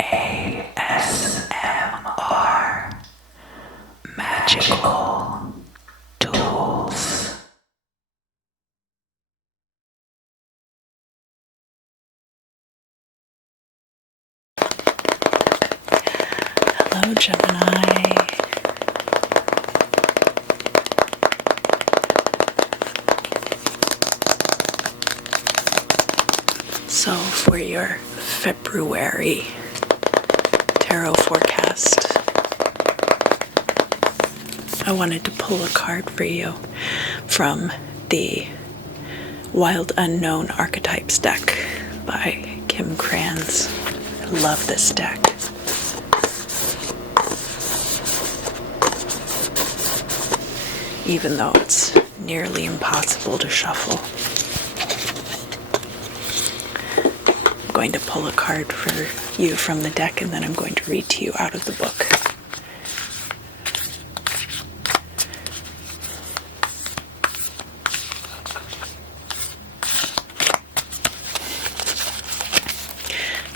ASMR Magical Tools. Hello, Gemini. So for your February tarot forecast, I wanted to pull a card for you from the Wild Unknown Archetypes deck by Kim Kranz. I love this deck. Even though it's nearly impossible to shuffle. I'm going to pull a card for you from the deck, and then I'm going to read to you out of the book.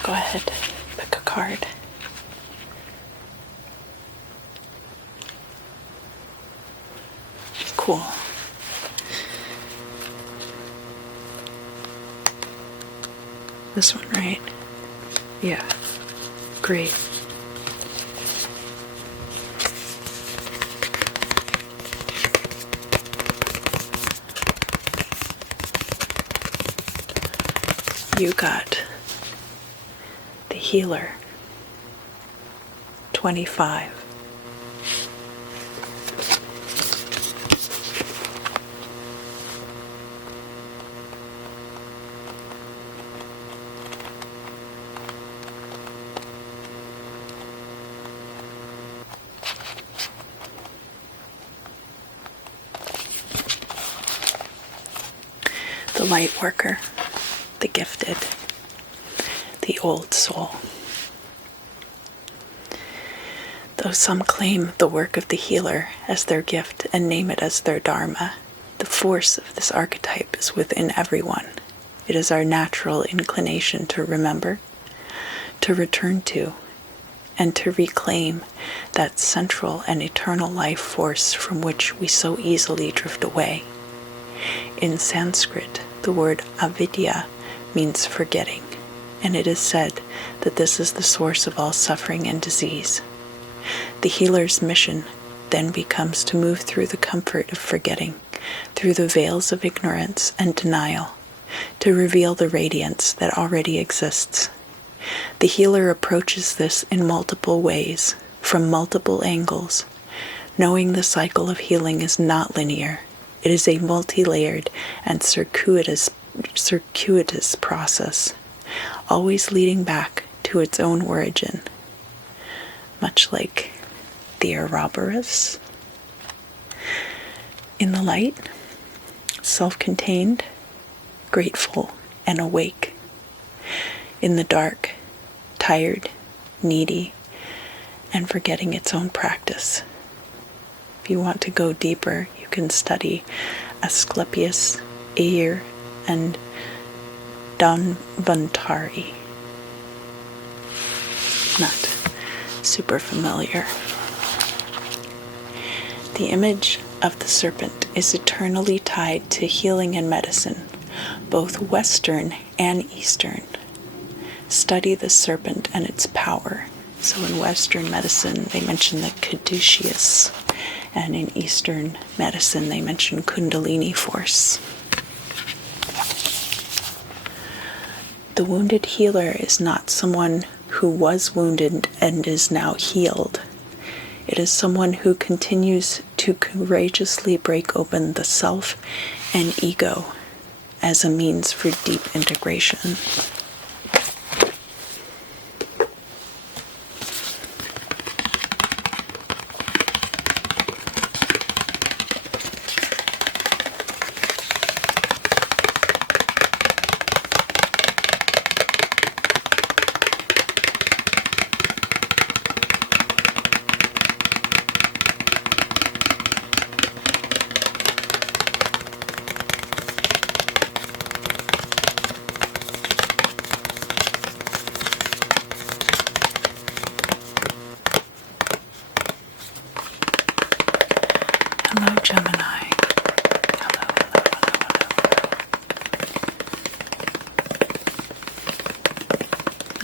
Go ahead, pick a card. Cool. This one, right? Yeah. Great. You got the Healer, 25. The Light Worker, the Gifted, the Old Soul. Though some claim the work of the healer as their gift and name it as their dharma, the force of this archetype is within everyone. It is our natural inclination to remember, to return to, and to reclaim that central and eternal life force from which we so easily drift away. In Sanskrit, the word avidya means forgetting, and it is said that this is the source of all suffering and disease. The healer's mission then becomes to move through the comfort of forgetting, through the veils of ignorance and denial, to reveal the radiance that already exists. The healer approaches this in multiple ways, from multiple angles. Knowing the cycle of healing is not linear. It is a multi-layered and circuitous process, always leading back to its own origin, much like the Ouroboros. In the light, self-contained, grateful, and awake. In the dark, tired, needy, and forgetting its own practice. If you want to go deeper, you can study Asclepius, Ayer, and Dhanvantari. Not super familiar. The image of the serpent is eternally tied to healing and medicine, both Western and Eastern. Study the serpent and its power. So in Western medicine, they mention the caduceus, and in Eastern medicine, they mention kundalini force. The wounded healer is not someone who was wounded and is now healed. It is someone who continues to courageously break open the self and ego as a means for deep integration.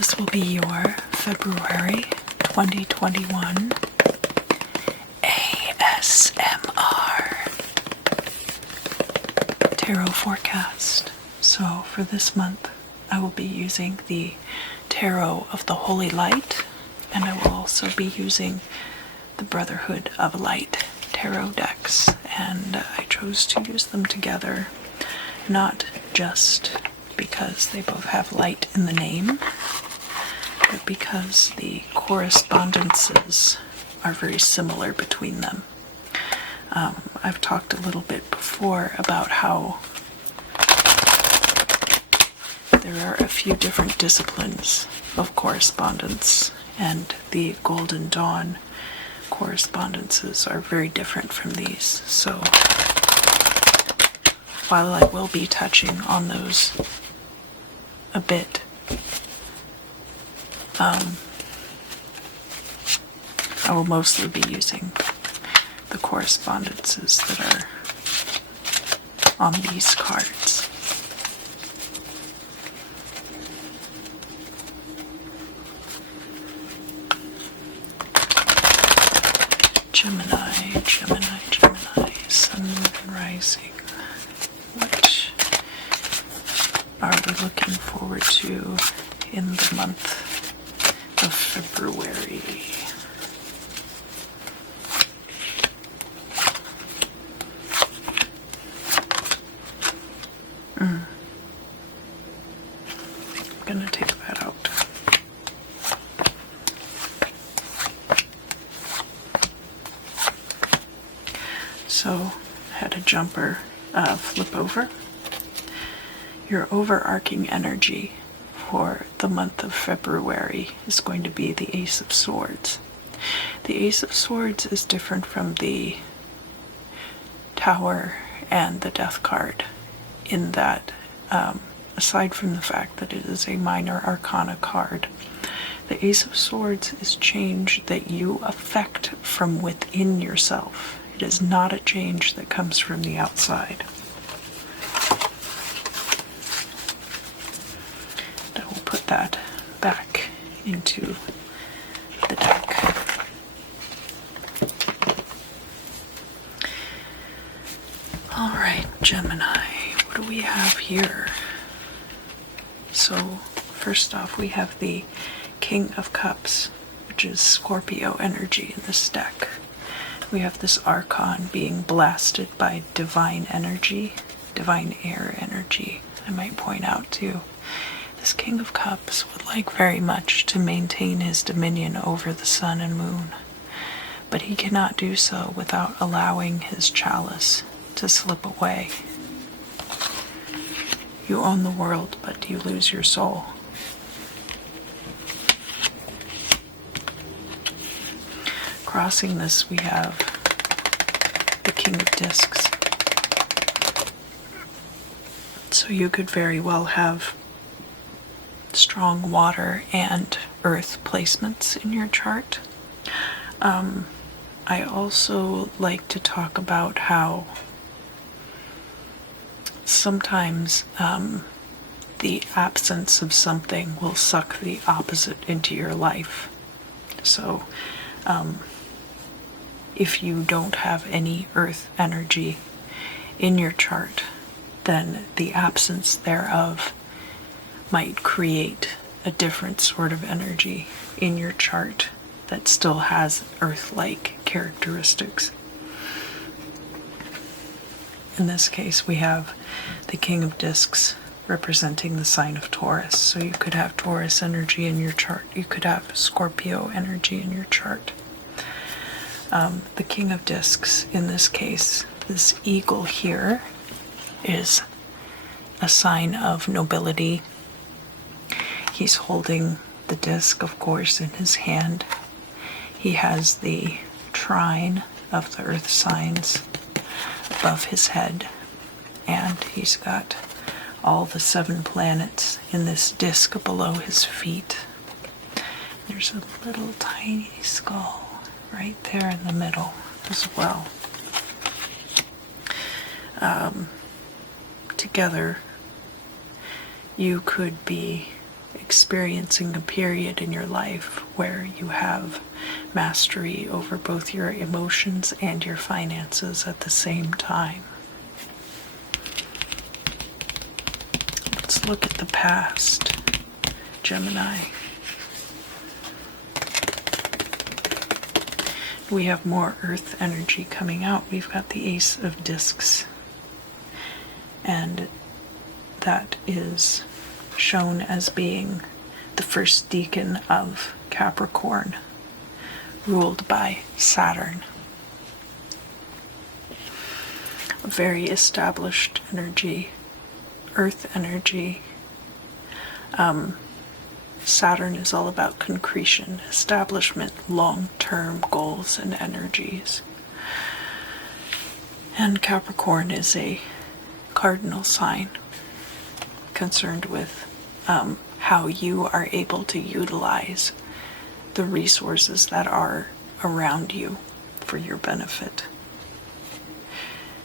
this will be your February 2021 ASMR Tarot forecast. So for this month, I will be using the Tarot of the Holy Light, and I will also be using the Brotherhood of Light tarot decks, and I chose to use them together, not just because they both have light in the name, but because the correspondences are very similar between them. I've talked a little bit before about how there are a few different disciplines of correspondence, and the Golden Dawn correspondences are very different from these. So while I will be touching on those a bit, I will mostly be using the correspondences that are on these cards. Gemini, Gemini, Gemini, Sun, Moon, and Rising. What are we looking forward to in the month of February? I'm gonna take that out. So, I had a jumper flip over. Your overarching energy for the month of February is going to be the Ace of Swords. The Ace of Swords is different from the Tower and the Death card in that, aside from the fact that it is a minor arcana card, the Ace of Swords is change that you affect from within yourself. It is not a change that comes from the outside. And I will put that back into the deck. All right, Gemini, what do we have here? So, first off, we have the King of Cups, which is Scorpio energy in this deck. We have this Archon being blasted by divine energy, divine air energy. I might point out too, this King of Cups would like very much to maintain his dominion over the sun and moon, but he cannot do so without allowing his chalice to slip away. You own the world, but you lose your soul. Crossing this, we have the King of Discs. So you could very well have strong water and earth placements in your chart. I also like to talk about how sometimes the absence of something will suck the opposite into your life. So, if you don't have any earth energy in your chart, then the absence thereof might create a different sort of energy in your chart that still has earth-like characteristics. In this case, we have the King of Discs representing the sign of Taurus. So you could have Taurus energy in your chart. You could have Scorpio energy in your chart. The King of Discs, in this case, this eagle here, is a sign of nobility. He's holding the disc, of course, in his hand. He has the trine of the earth signs above his head, and he's got all the 7 planets in this disc below his feet. There's a little tiny skull right there in the middle as well. Together, you could be experiencing a period in your life where you have mastery over both your emotions and your finances at the same time. Let's look at the past, Gemini. We have more earth energy coming out. We've got the Ace of Discs, and that is shown as being the first decan of Capricorn, ruled by Saturn. A very established energy, earth energy. Saturn is all about concretion, establishment, long-term goals and energies. And Capricorn is a cardinal sign concerned with how you are able to utilize the resources that are around you for your benefit.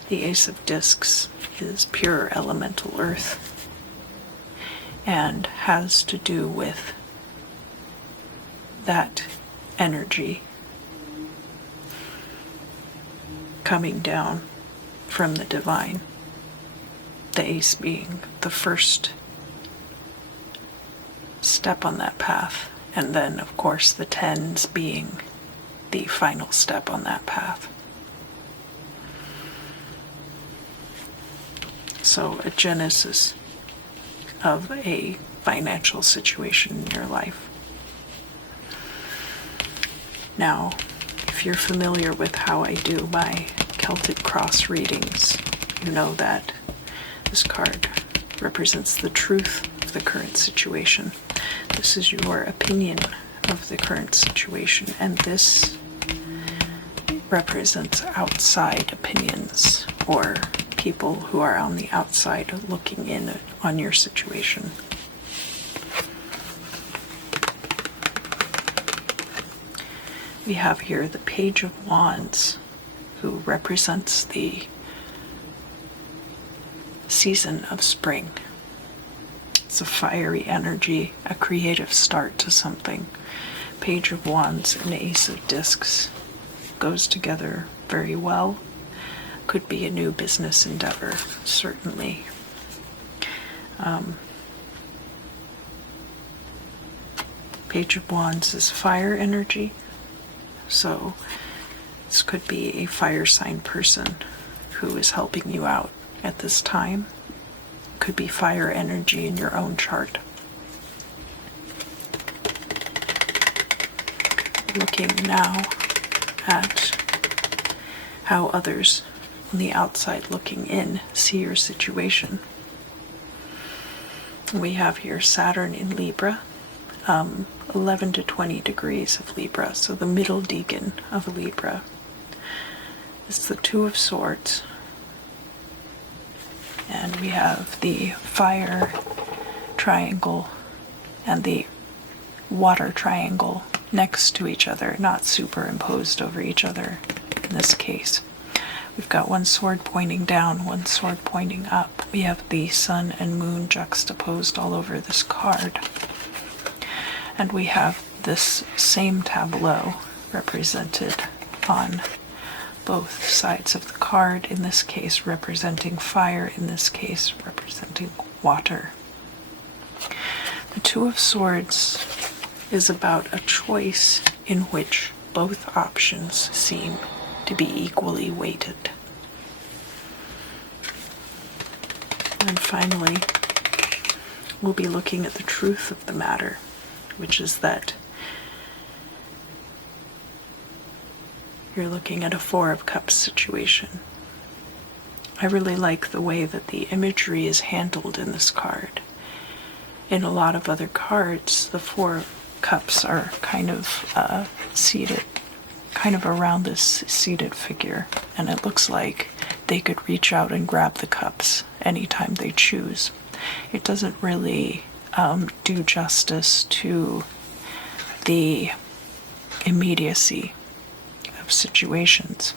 The Ace of Discs is pure elemental earth and has to do with that energy coming down from the divine. The ace being the first step on that path, and then of course the tens being the final step on that path. So a genesis of a financial situation in your life. Now, if you're familiar with how I do my Celtic cross readings, you know that this card represents the truth of the current situation. This is your opinion of the current situation, and this represents outside opinions or people who are on the outside looking in on your situation. We have here the Page of Wands, who represents the season of spring. It's a fiery energy, a creative start to something. Page of Wands and Ace of Discs goes together very well. Could be a new business endeavor, certainly. Page of Wands is fire energy, so this could be a fire sign person who is helping you out at this time. Could be fire energy in your own chart. Looking now at how others on the outside looking in see your situation. We have here Saturn in Libra, 11 to 20 degrees of Libra, so the middle decan of Libra. It's the Two of Swords, and we have the fire triangle and the water triangle next to each other, not superimposed over each other in this case. We've got one sword pointing down, one sword pointing up. We have the sun and moon juxtaposed all over this card. And we have this same tableau represented on both sides of the card, in this case representing fire, in this case representing water. The Two of Swords is about a choice in which both options seem to be equally weighted. And finally, we'll be looking at the truth of the matter, which is that you're looking at a Four of Cups situation. I really like the way that the imagery is handled in this card. In a lot of other cards, the Four of Cups are kind of seated, kind of around this seated figure, and it looks like they could reach out and grab the cups anytime they choose. It doesn't really do justice to the immediacy of situations.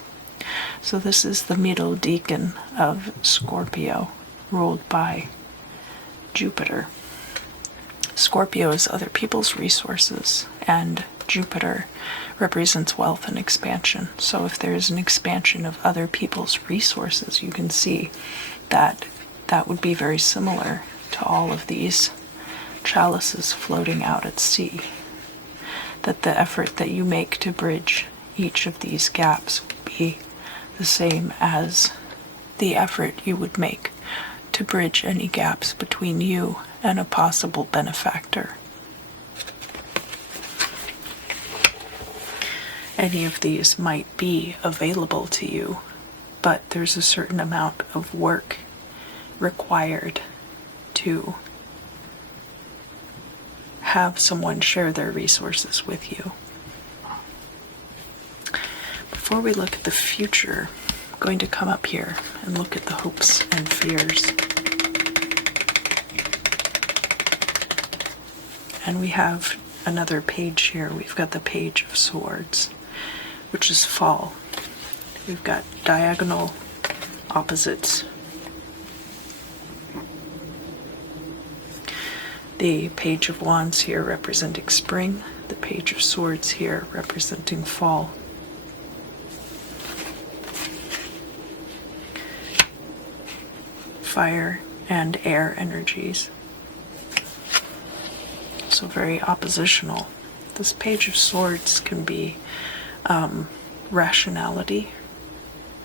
So this is the middle decan of Scorpio, ruled by Jupiter. Scorpio is other people's resources, and Jupiter represents wealth and expansion. So if there is an expansion of other people's resources, you can see that that would be very similar to all of these chalices floating out at sea. That the effort that you make to bridge each of these gaps would be the same as the effort you would make to bridge any gaps between you and a possible benefactor. Any of these might be available to you, but there's a certain amount of work required to have someone share their resources with you. Before we look at the future, I'm going to come up here and look at the hopes and fears. And we have another page here. We've got the Page of Swords, which is fall. We've got diagonal opposites. The Page of Wands here representing spring, the Page of Swords here representing fall. Fire and air energies. So very oppositional. This Page of Swords can be rationality,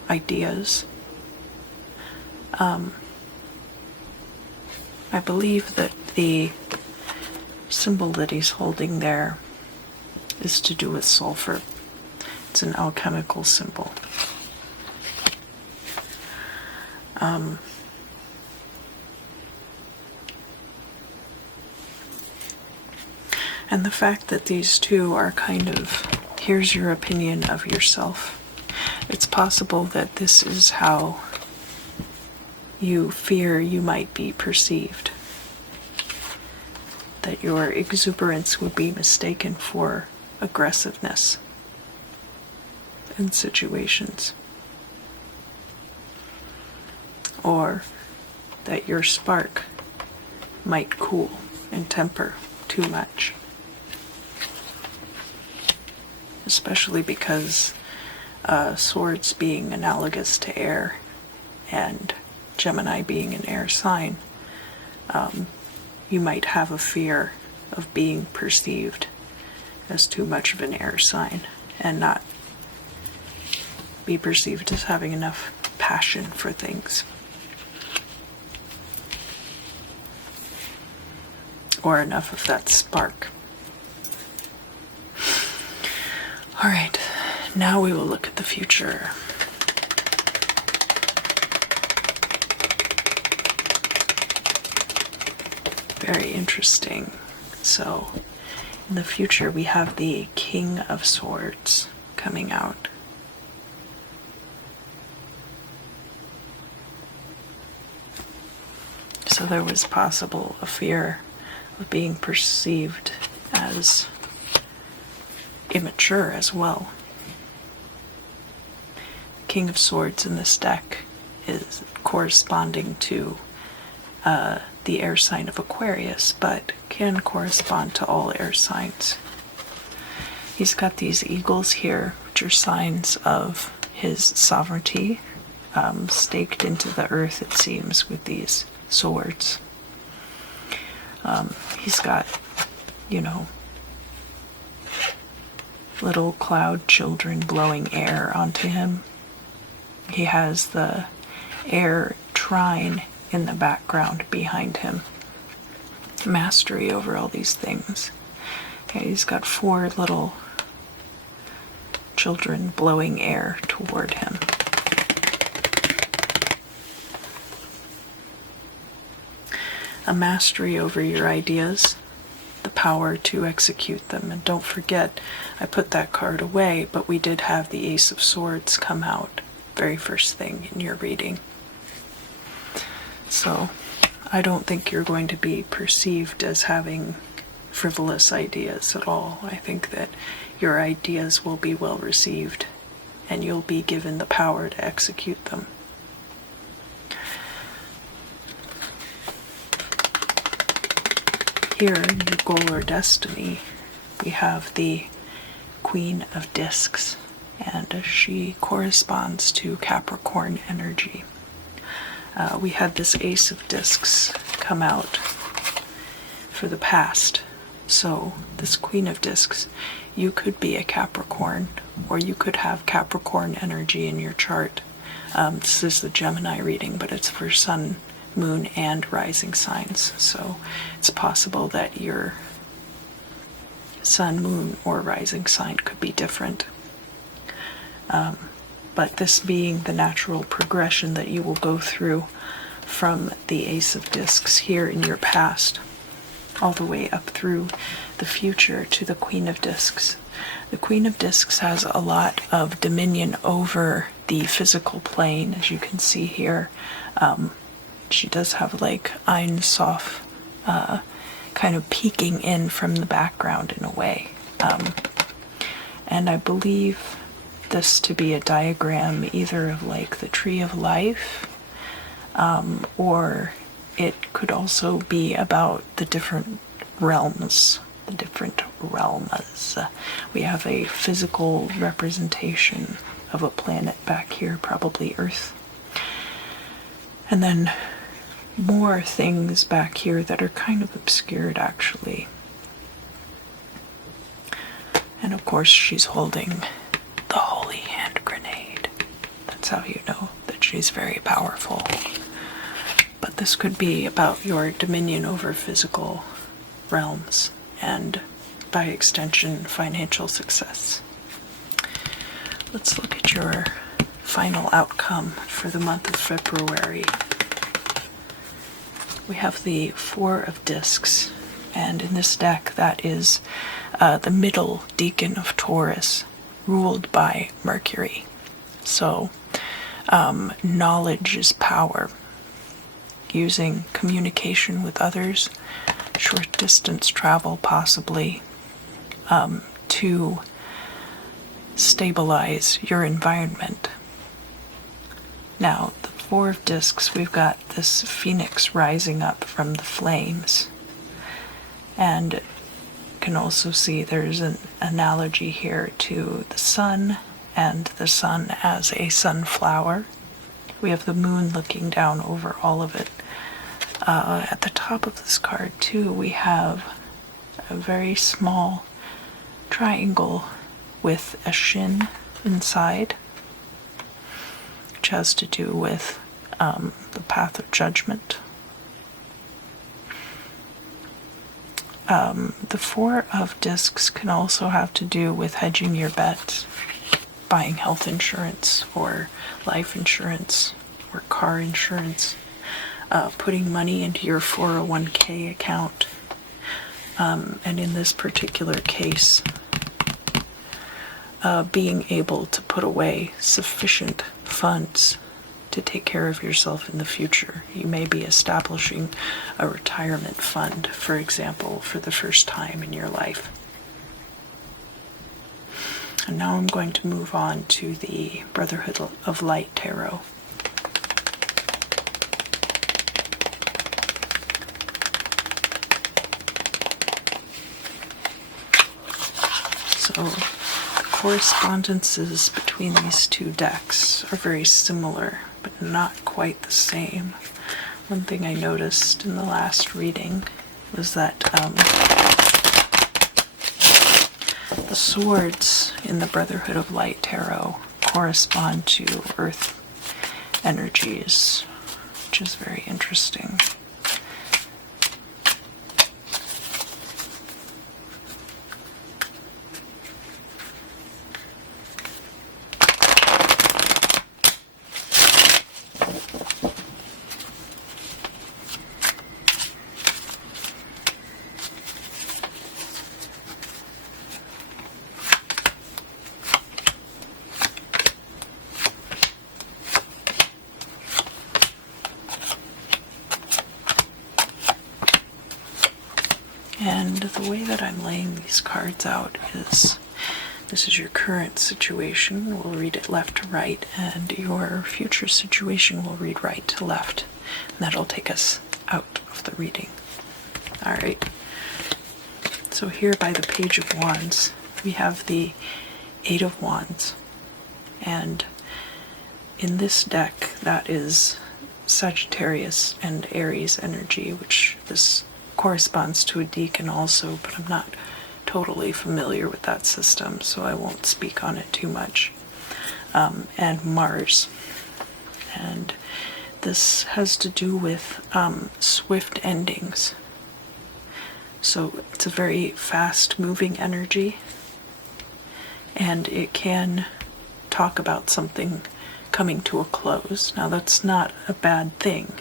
ideas. I believe that the symbol that he's holding there is to do with sulfur. It's an alchemical symbol. And the fact that these two are kind of, here's your opinion of yourself. It's possible that this is how you fear you might be perceived. That your exuberance would be mistaken for aggressiveness in situations. Or that your spark might cool and temper too much. Especially because swords being analogous to air and Gemini being an air sign, you might have a fear of being perceived as too much of an air sign and not be perceived as having enough passion for things. Or enough of that spark. All right, now we will look at the future. Very interesting. So, in the future, we have the King of Swords coming out. So there was possible a fear of being perceived as immature as well. King of Swords in this deck is corresponding to the air sign of Aquarius, but can correspond to all air signs. He's got these eagles here, which are signs of his sovereignty, staked into the earth, it seems, with these swords. He's got, little cloud children blowing air onto him. He has the air trine in the background behind him. Mastery over all these things. Okay, he's got 4 little children blowing air toward him. A mastery over your ideas, the power to execute them. And don't forget, I put that card away, but we did have the Ace of Swords come out very first thing in your reading. So I don't think you're going to be perceived as having frivolous ideas at all. I think that your ideas will be well received and you'll be given the power to execute them. here in your goal or destiny, we have the Queen of Discs, and she corresponds to Capricorn energy. We had this Ace of Discs come out for the past. So this Queen of Discs, you could be a Capricorn, or you could have Capricorn energy in your chart. This is the Gemini reading, but it's for Sun, Moon, and rising signs. So it's possible that your Sun, Moon, or rising sign could be different. But this being the natural progression that you will go through from the Ace of Discs here in your past, all the way up through the future to the Queen of Discs. The Queen of Discs has a lot of dominion over the physical plane, as you can see here. She does have like Ein Sof kind of peeking in from the background in a way. And I believe this to be a diagram either of like the Tree of Life, or it could also be about the different realms. We have a physical representation of a planet back here, probably Earth. And then more things back here that are kind of obscured actually. And of course she's holding the Holy Hand Grenade. That's how you know that she's very powerful. But this could be about your dominion over physical realms and, by extension, financial success. Let's look at your final outcome for the month of February. We have the Four of Discs, and in this deck that is the middle decan of Taurus, ruled by Mercury. So knowledge is power. Using communication with others, short distance travel possibly, to stabilize your environment. Now, the Four of Discs, we've got this phoenix rising up from the flames. And you can also see there's an analogy here to the sun, and the sun as a sunflower. We have the moon looking down over all of it. At the top of this card, too, we have a very small triangle with a shin inside, which has to do with the path of judgment. The Four of Discs can also have to do with hedging your bets, buying health insurance or life insurance or car insurance, putting money into your 401k account, and in this particular case, being able to put away sufficient funds to take care of yourself in the future. You may be establishing a retirement fund, for example, for the first time in your life. And now I'm going to move on to the Brotherhood of Light Tarot. So the correspondences between these two decks are very similar, but not quite the same. One thing I noticed in the last reading was that the swords in the Brotherhood of Light Tarot correspond to earth energies, which is very interesting. And the way that I'm laying these cards out is, this is your current situation, we'll read it left to right, and your future situation will read right to left. And that'll take us out of the reading. Alright, So here by the Page of Wands, we have the Eight of Wands. And in this deck, that is Sagittarius and Aries energy, which this corresponds to a deacon also, but I'm not totally familiar with that system, so I won't speak on it too much. And Mars. And this has to do with swift endings. So it's a very fast-moving energy, and it can talk about something coming to a close. Now, that's not a bad thing,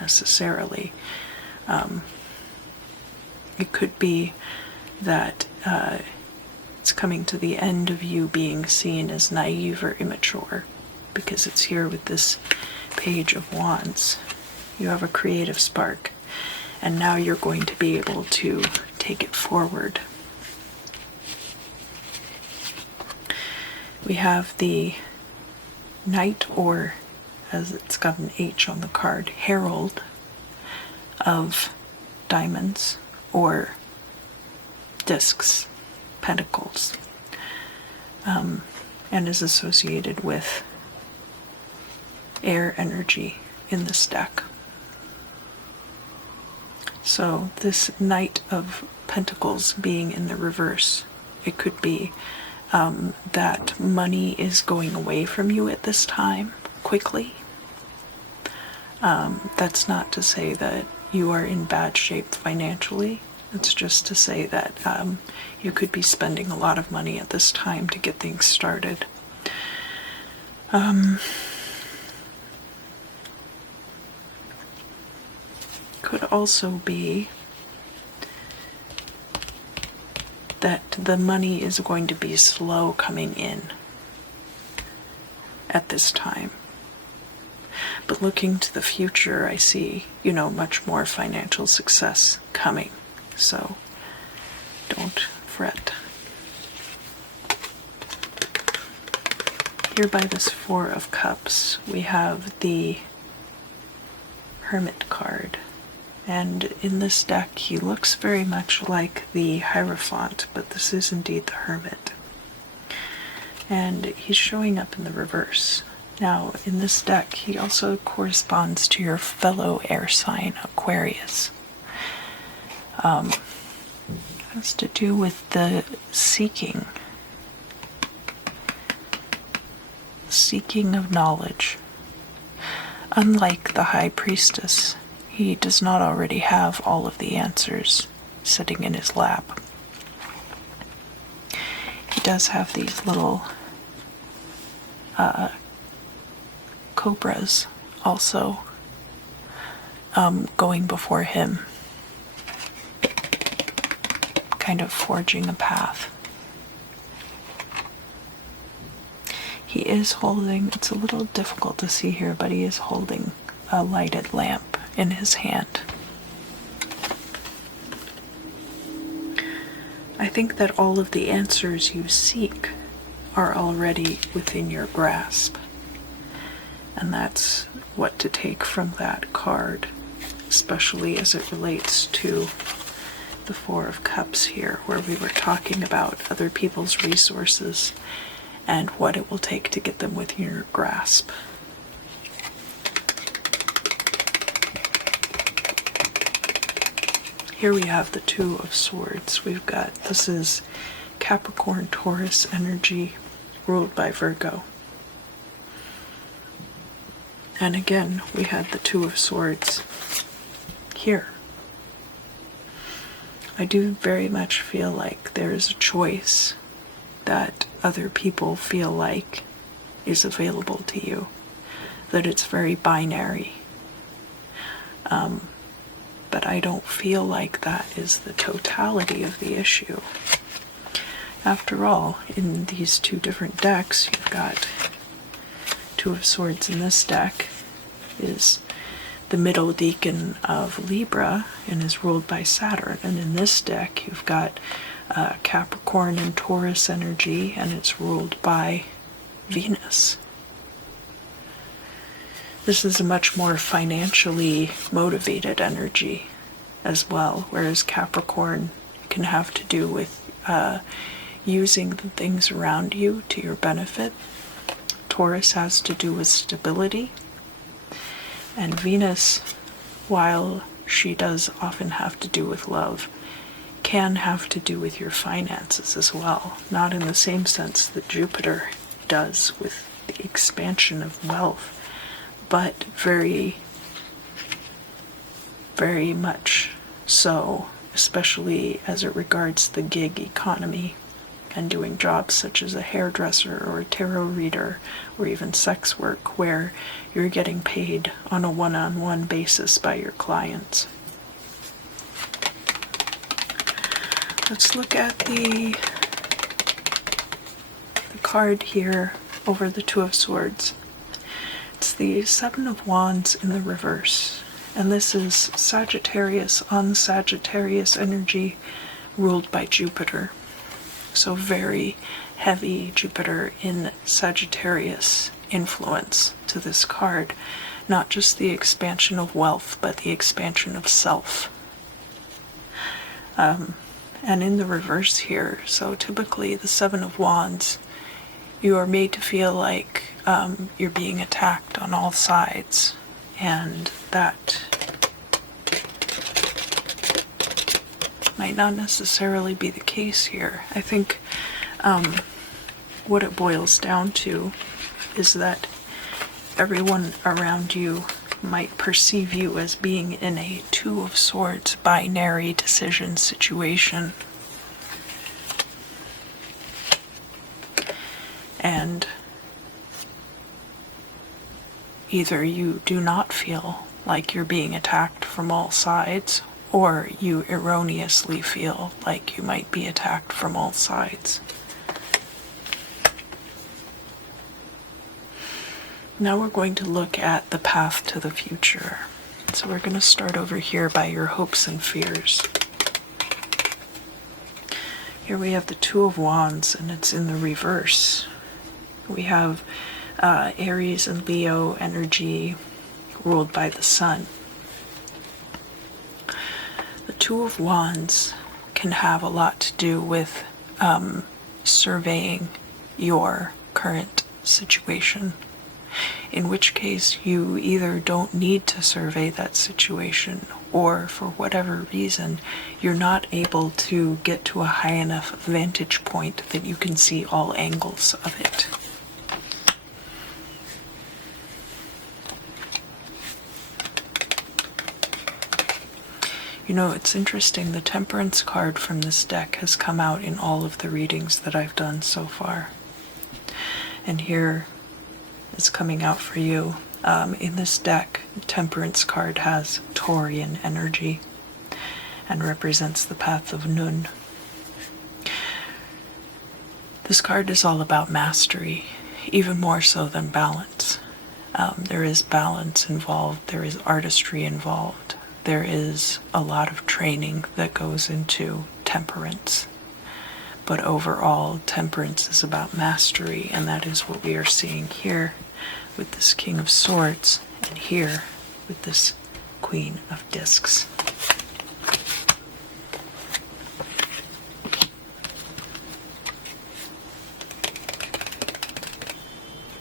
necessarily. It could be that it's coming to the end of you being seen as naive or immature, because it's here with this Page of Wands. You have a creative spark, and now you're going to be able to take it forward. We have the Knight, or as it's got an H on the card, Herald of Diamonds, or Discs, Pentacles, and is associated with air energy in this deck. So this Knight of Pentacles being in the reverse, it could be that money is going away from you at this time quickly. That's not to say that you are in bad shape financially. It's just to say that you could be spending a lot of money at this time to get things started. Could also be that the money is going to be slow coming in at this time. But looking to the future, I see, much more financial success coming. So don't fret. Here by this Four of Cups, we have the Hermit card. And in this deck, he looks very much like the Hierophant, but this is indeed the Hermit. And he's showing up in the reverse. Now, in this deck, he also corresponds to your fellow air sign, Aquarius. Has to do with the seeking of knowledge. Unlike the High Priestess, he does not already have all of the answers sitting in his lap. He does have these little cobras also going before him, kind of forging a path. He is holding, it's a little difficult to see here, but he is holding a lighted lamp in his hand. I think that all of the answers you seek are already within your grasp. And that's what to take from that card, especially as it relates to the Four of Cups here, where we were talking about other people's resources and what it will take to get them within your grasp. Here we have the Two of Swords. This is Capricorn Taurus energy ruled by Virgo. And again, we had the Two of Swords here. I do very much feel like there is a choice that other people feel like is available to you, that it's very binary. But I don't feel like that is the totality of the issue. After all, in these two different decks, you've got Two of Swords in this deck is the middle decan of Libra and is ruled by Saturn. And in this deck, you've got Capricorn and Taurus energy, and it's ruled by Venus. This is a much more financially motivated energy as well, whereas Capricorn can have to do with using the things around you to your benefit. Taurus has to do with stability. And Venus, while she does often have to do with love, can have to do with your finances as well. Not in the same sense that Jupiter does with the expansion of wealth, but very, very much so, especially as it regards the gig economy and doing jobs such as a hairdresser or a tarot reader or even sex work, where you're getting paid on a one-on-one basis by your clients. Let's look at the card here over the Two of Swords. It's the Seven of Wands in the reverse, and this is Sagittarius on Sagittarius energy ruled by Jupiter. So very heavy Jupiter in Sagittarius influence to this card. Not just the expansion of wealth, but the expansion of self. And in the reverse here, so typically the Seven of Wands, you are made to feel like you're being attacked on all sides, and that might not necessarily be the case here. I think what it boils down to is that everyone around you might perceive you as being in a Two of Swords binary decision situation. And either you do not feel like you're being attacked from all sides, or you erroneously feel like you might be attacked from all sides. Now we're going to look at the path to the future. So we're going to start over here by your hopes and fears. Here we have the Two of Wands, and it's in the reverse. We have Aries and Leo energy ruled by the Sun. The Two of Wands can have a lot to do with surveying your current situation, in which case you either don't need to survey that situation, or for whatever reason you're not able to get to a high enough vantage point that you can see all angles of it. You know, it's interesting, the Temperance card from this deck has come out in all of the readings that I've done so far. And here it's coming out for you. In this deck, the Temperance card has Taurian energy and represents the path of Nun. This card is all about mastery, even more so than balance. There is balance involved, there is artistry involved. There is a lot of training that goes into temperance. But overall, temperance is about mastery, and that is what we are seeing here with this King of Swords, and here with this Queen of Discs.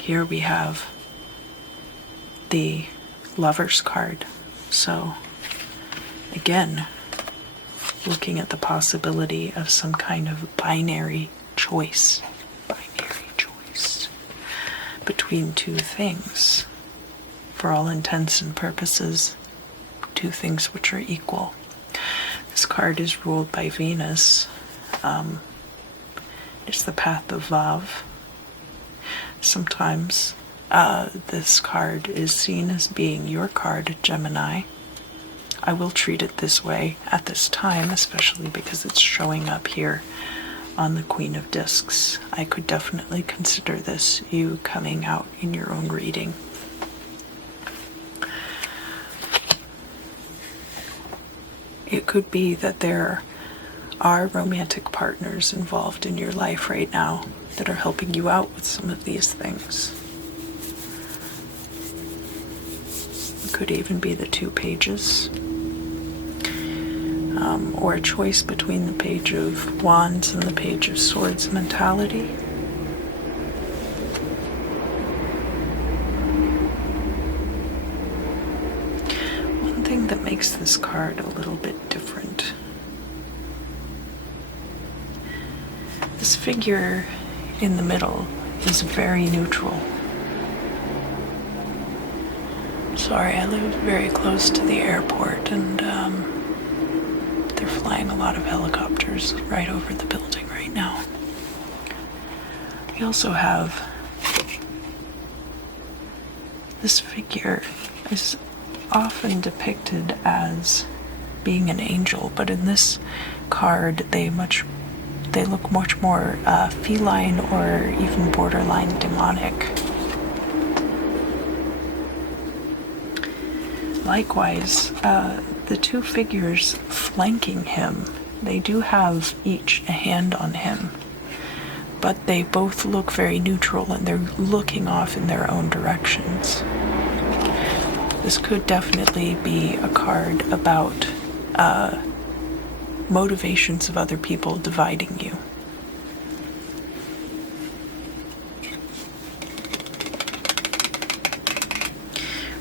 Here we have the Lover's card. So again, looking at the possibility of some kind of binary choice between two things. For all intents and purposes, two things which are equal. This card is ruled by Venus. It's the path of love. Sometimes this card is seen as being your card, Gemini. I will treat it this way at this time, especially because it's showing up here on the Queen of Discs. I could definitely consider this you coming out in your own reading. It could be that there are romantic partners involved in your life right now that are helping you out with some of these things. It could even be the Two Pages. or a choice between the Page of Wands and the Page of Swords mentality. One thing that makes this card a little bit different. This figure in the middle is very neutral. Sorry, I live very close to the airport, and they're flying a lot of helicopters right over the building right now. We also have this figure is often depicted as being an angel, but in this card they look much more feline or even borderline demonic. Likewise, the two figures flanking him, they do have each a hand on him, but they both look very neutral and they're looking off in their own directions. This could definitely be a card about motivations of other people dividing you.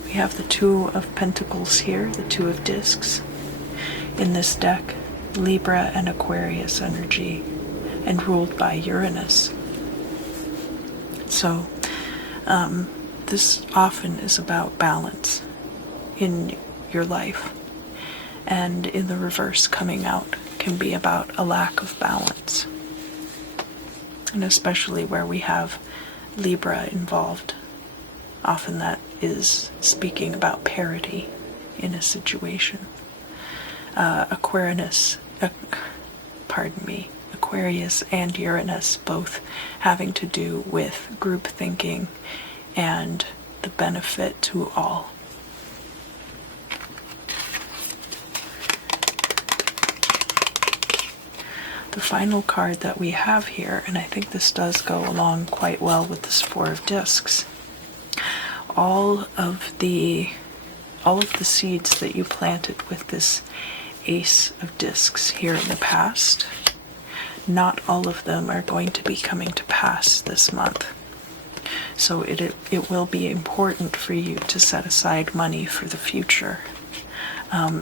We have the Two of Pentacles here, the Two of Discs. In this deck, Libra and Aquarius energy, and ruled by Uranus. So, this often is about balance in your life. And in the reverse, coming out can be about a lack of balance. And especially where we have Libra involved, often that is speaking about parity in a situation. Aquarius and Uranus both having to do with group thinking and the benefit to all. The final card that we have here, and I think this does go along quite well with this Four of Discs. All of the seeds that you planted with this Ace of Discs here in the past, not all of them are going to be coming to pass this month. So it will be important for you to set aside money for the future,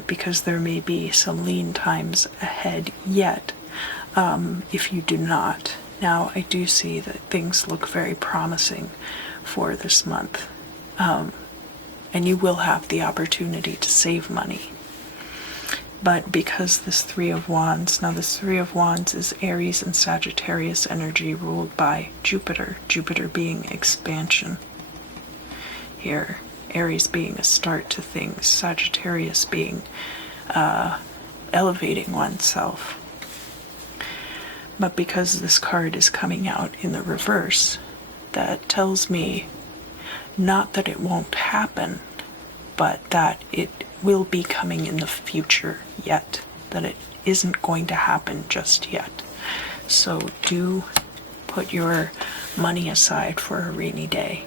because there may be some lean times ahead yet. If you do not. Now, I do see that things look very promising for this month, and you will have the opportunity to save money. But because this Three of Wands, now this Three of Wands is Aries and Sagittarius energy ruled by Jupiter, Jupiter being expansion here, Aries being a start to things, Sagittarius being elevating oneself. But because this card is coming out in the reverse, that tells me not that it won't happen, but that it will be coming in the future yet, that it isn't going to happen just yet. So do put your money aside for a rainy day.